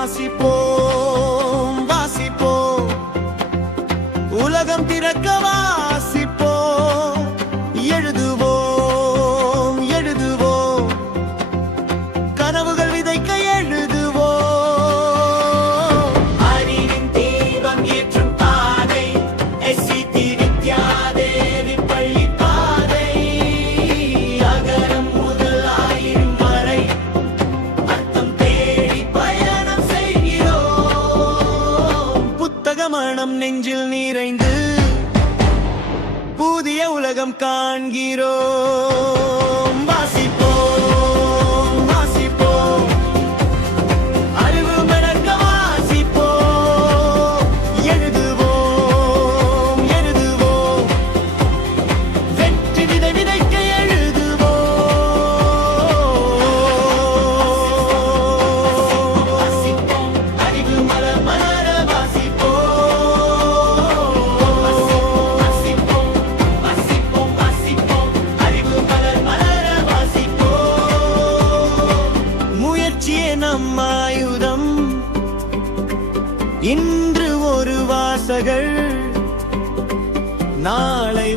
வாசிப்போம் வாசிப்போம், உலகம் திறக்க வாசிப்போம், எழுதுவோம் எழுதுவோம், கனவுகள் விதைக்க எழுதுவோம். அறிவின் தீபம் ஏற்றும் பாதை SCT வித்யாதேவி பள்ளி பாதை. அகரம் முதல் ஆயிரம் வரை அர்த்தம் தேடி பயணம் செய்கிறோம். புத்தக மனம் நெஞ்சில் நிறைந்து புதிய உலகம் காண்கிறோம். வாசிப்போம் வாசிப்போம், அறிவு மணக்க வாசிப்போம், எழுதுவோம் எழுதுவோம், வெற்றி விதை விதைக்க எழுதுவோம். வாசிப்போம், அறிவு மலர் மலர வாசிப்போம். வாசிப்போம் வாசிப்போம் வாசிப்போம், அறிவு மலர் மலர வாசிப்போம். முயற்சியே நம் ஆயுதம், இன்று ஒரு வாசகர், நாளை